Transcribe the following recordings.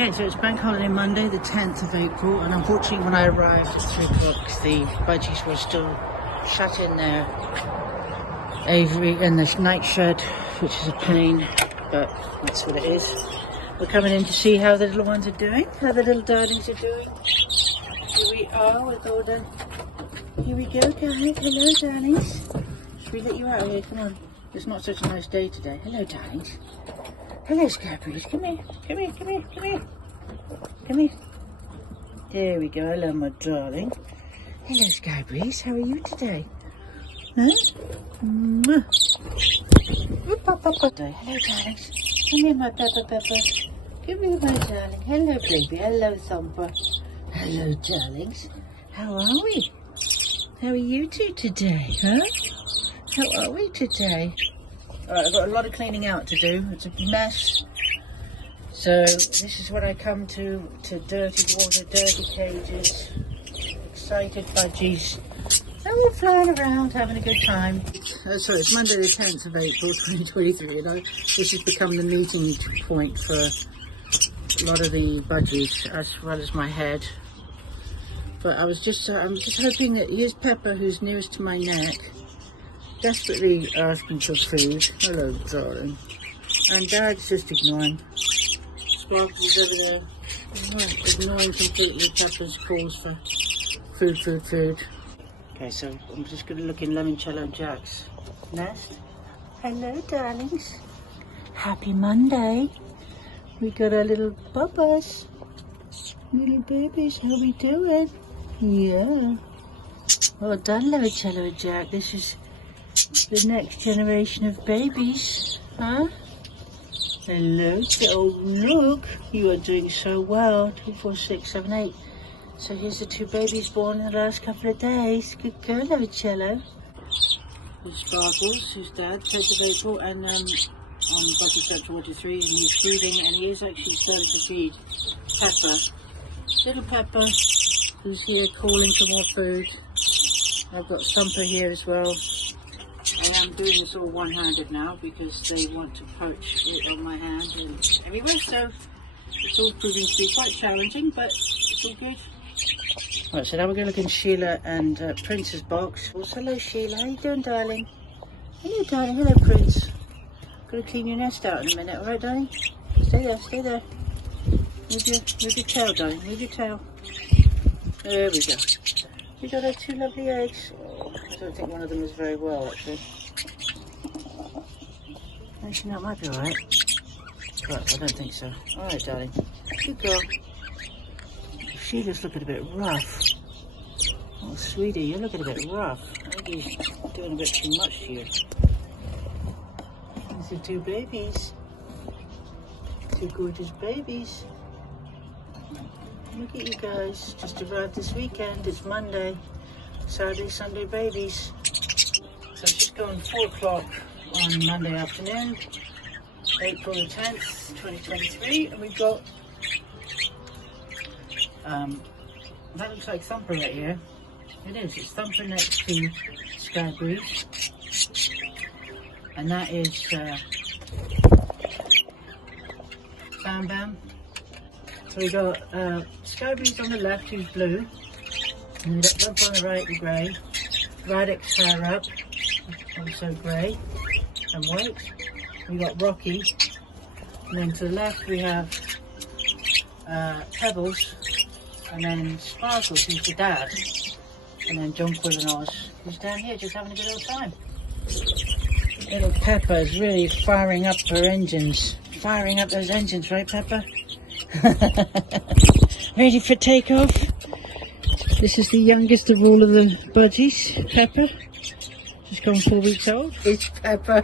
Okay, so it's Bank Holiday Monday, the 10th of April, and unfortunately when I arrived at 3 o'clock, the budgies were still shut in their aviary in the night shed, which is a pain, but that's what it is. We're coming in to see how the little ones are doing, how the little darlings are doing. Here we are with all the... Here we go, guys. Hello, darlings. Should we let you out here? Come on. It's not such a nice day today. Hello, darlings. Hello, Skybreeze. Come here. Come here, come here, come here. Come here. There we go. Hello, my darling. Hello, Skybreeze. How are you today? Huh? Mwah. Hello, darlings. Come here, my Pepper. Come here, my darling. Hello, baby. Hello, Thumper. Hello, darlings. How are we? How are you two today, huh? How are we today? Alright, I've got a lot of cleaning out to do. It's a mess. So this is what I come to dirty water, dirty cages, excited budgies. And we're flying around, having a good time. Sorry, it's Monday the 10th of April 2023, and this has become the meeting point for a lot of the budgies, as well as my head. But I'm just hoping that here's Pepper, who's nearest to my neck, desperately asking for food. Hello, darling. And Dad's just ignoring. Sparkles over there, ignoring completely Pepper's calls for food. Okay, so I'm just going to look in Limoncello Jack's nest. Hello, darlings. Happy Monday. We got our little bubbas. Little babies, how we doing? Yeah. Well done, Limoncello Jack. This is the next generation of babies, huh? Hello, oh look, you are doing so well. 2, 4, 6, 7, 8. So here's the 2 babies born in the last couple of days. Good girl, Limoncello. There's Sparkles, who's Dad, 10th of April, and on Budgie Central 1, 2, 3, and he's feeding, and he is actually starting to feed Pepper. Little Pepper, who's here calling for more food. I've got Thumper here as well. I am doing this all one-handed now because they want to poach it on my hand and everywhere, so it's all proving to be quite challenging, but it's all good. Right, so now we're going to look in Sheila and Prince's box. Also, hello Sheila, how you doing, darling? Hello, darling. Hello, Prince. Got to clean your nest out in a minute, alright, darling? Stay there, stay there. Move your tail, darling. Move your tail. There we go. We got our 2 lovely eggs. Oh, I don't think one of them is very well, actually. Actually, that might be alright. But I don't think so. Alright, darling. Good girl. Sheila's looking a bit rough. Oh, sweetie, you're looking a bit rough. I think he's doing a bit too much to you. These are 2 babies. 2 gorgeous babies. Look at you guys, just arrived this weekend. It's Monday, Saturday, Sunday babies. So it's just gone 4 o'clock on Monday afternoon, April the 10th, 2023, and we've got, that looks like Thumper right here. It is, it's Thumper next to Skybreeze. And that is Bam Bam. So we got Skybreeze on the left, who's blue, and we got Thumper on the right, the grey. Radix higher up, also grey and white. We got Rocky, and then to the left we have Pebbles, and then Sparkles, who's the dad, and then Jonquil and Oz, who's down here just having a good old time. Little Pepper is really firing up her engines. Firing up those engines, right, Pepper? Ready for takeoff. This is the youngest of all of the budgies, Pepper. She's gone 4 weeks old. It's Pepper.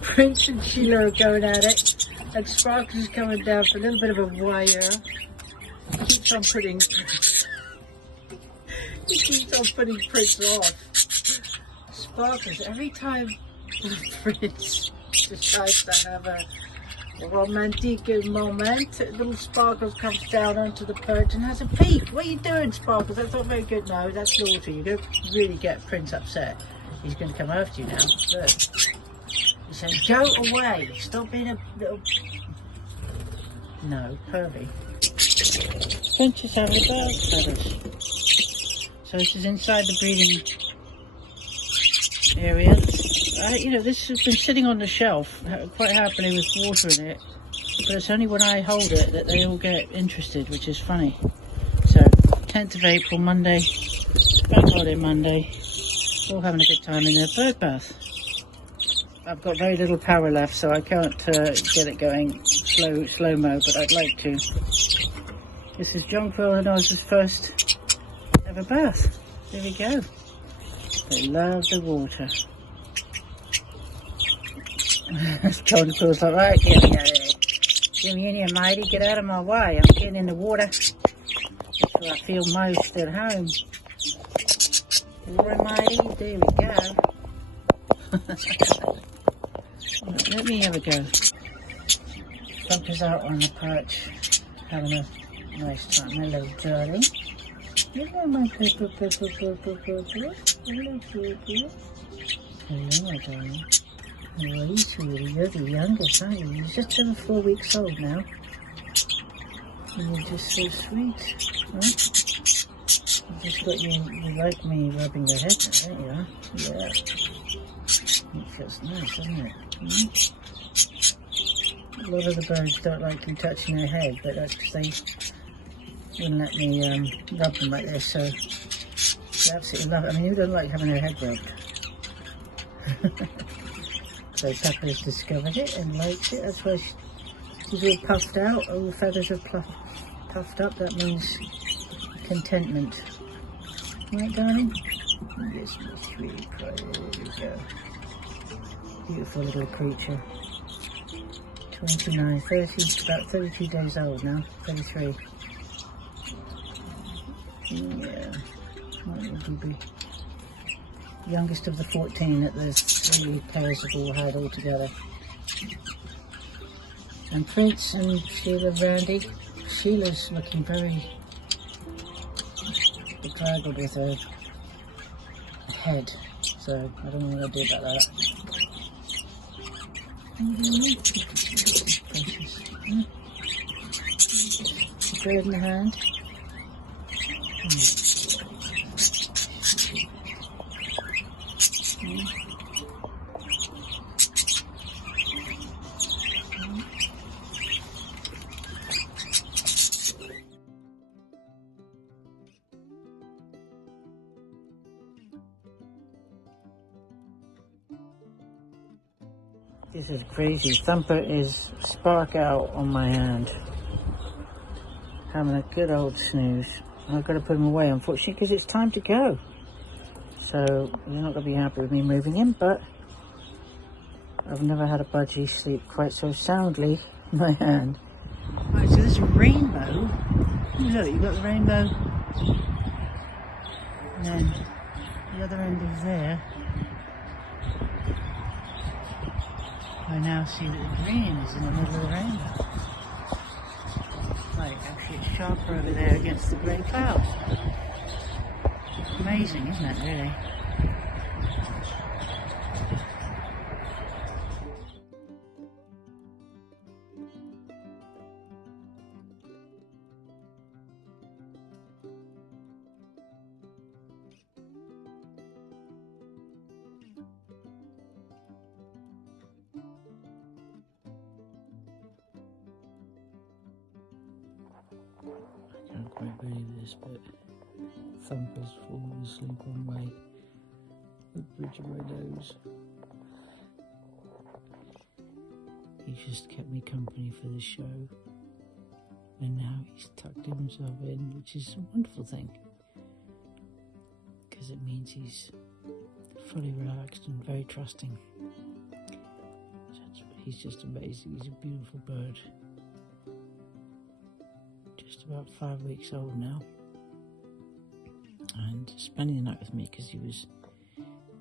Prince and Sheila are going at it, and Sparkles is coming down for a little bit of a wire. He keeps on putting Prince off. Sparkles, every time Prince decides to have a romantic moment, little Sparkles comes down onto the perch and has a peek. What are you doing, Sparkles? That's not very good. No, that's naughty. You don't really get Prince upset. He's going to come after you now. Look. He said, go away. Stop being a little No, Pervy. Finches have the bird feathers. So this is inside the breeding area. You know, this has been sitting on the shelf quite happily with water in it. But it's only when I hold it that they all get interested, which is funny. So, 10th of April, Monday, bank holiday Monday. All having a good time in their bird bath. I've got very little power left, so I can't get it going slow-mo, but I'd like to. This is Jonquil and Oz's first ever bath. There we go. They love the water. Jonquil's like, right, get me out of here. Get me in here, matey. Get out of my way. I'm getting in the water. That's where I feel most at home. Water, matey. There we go. Let me have a go. Thumper's out on the perch, having a nice time. Hello, darling. Hello, my pepper. Hello, pepper. Hello, my darling. Oh, you sweetie. You're the youngest, aren't you? You're just over 4 weeks old now. And you're just so sweet. Huh? You just got you like me rubbing your head now, don't you? Yeah. It feels nice, doesn't it? Mm-hmm. A lot of the birds don't like you touching their head, but that's because they wouldn't let me rub them like this, so they absolutely love it. I mean, who doesn't like having their head rubbed? So Pepper's discovered it and likes it. That's why she's all puffed out. All the feathers are puffed up. That means contentment. Right, darling? Yes, my sweet pie. There we go. Beautiful little creature. 29, 30, about 32 days old now. 33. Yeah. What would he be? Youngest of the 14 that the 3 pairs have all had all together. And Prince and Sheila Randy. Sheila's looking very bedraggled with her head, so I don't know what I'll do about that. Precious. Bird in the hand. This is crazy. Thumper is spark out on my hand. Having a good old snooze. I've got to put him away, unfortunately, because it's time to go. So you're not going to be happy with me moving him, but I've never had a budgie sleep quite so soundly in my hand. Right, so this rainbow. Look, you've got the rainbow. And then the other end is there. I now see that the green is in the middle of the rainbow. Right, actually it's sharper over there against the grey clouds. Amazing, isn't it, really? I can't quite believe this, but Thumper's fallen asleep on the bridge of my nose. He just kept me company for the show, and now he's tucked himself in, which is a wonderful thing, because it means he's fully relaxed and very trusting. He's just amazing. He's a beautiful bird. Just about 5 weeks old now, and spending the night with me because he was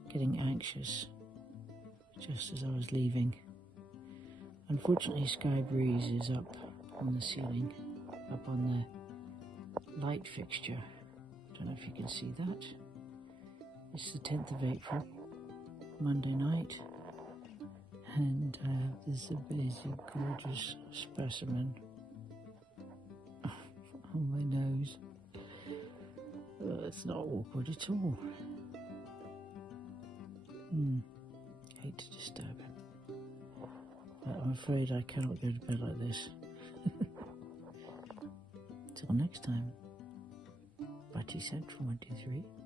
getting anxious just as I was leaving. Unfortunately, Skybreeze is up on the ceiling, up on the light fixture. Don't know if you can see that. It's the 10th of April, Monday night, and there's a busy, gorgeous specimen on my nose. It's not awkward at all. Hate to disturb him, but I'm afraid I cannot go to bed like this. Till next time. Butty Central 123.